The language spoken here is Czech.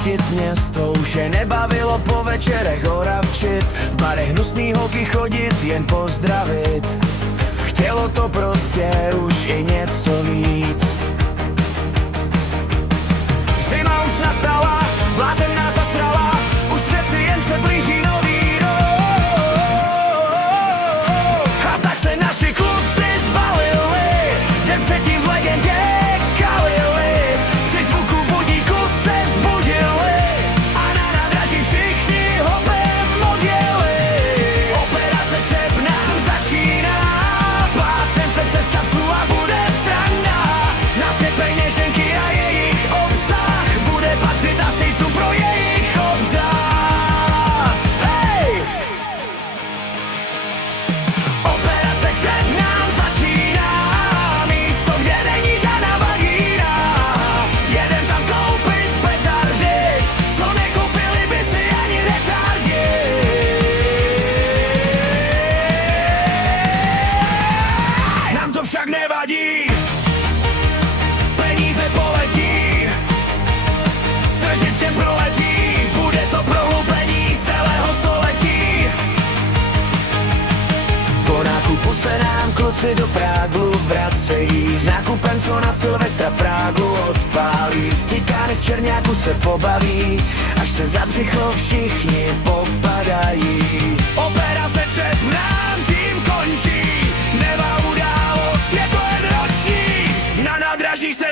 opustit město. Už je nebavilo po večerech horavčit, v barech hnusný holky chodit, jen pozdravit. Chtělo to prostě už i něco víc. Zima už nastala, blátem nás zasrala, už přeci jen se blíží nový rok. A tak se naši kluci zbalili, den předtím v legendě kalili, při zvuku budíku se zbudili a na nádraží všichni hopem odjeli. Operace Čep nám začíná, plácnem se přes kapsu a bude sranda. Naše peněženky a jejich obsah bude patřit asijcům pro jejich obřad. Hej! Operace Čep nám začíná, místo, kde není žádná vagína. Jedem tam koupit petardy, co nekoupili by si ani retardi. Nám to však nevadí, peníze poletí, tržištěm proletí, bude to prohloubení celého století. Po nákupu se nám kluci do Prágu vracejí, s nákupem, co na Silvestra v Prágu odpálí. Z cikány z čerňáku se pobaví, až se za břicho všichni popadají. Operace Čep nám tím končí, nemá událost, je to jen roční, na nádraží se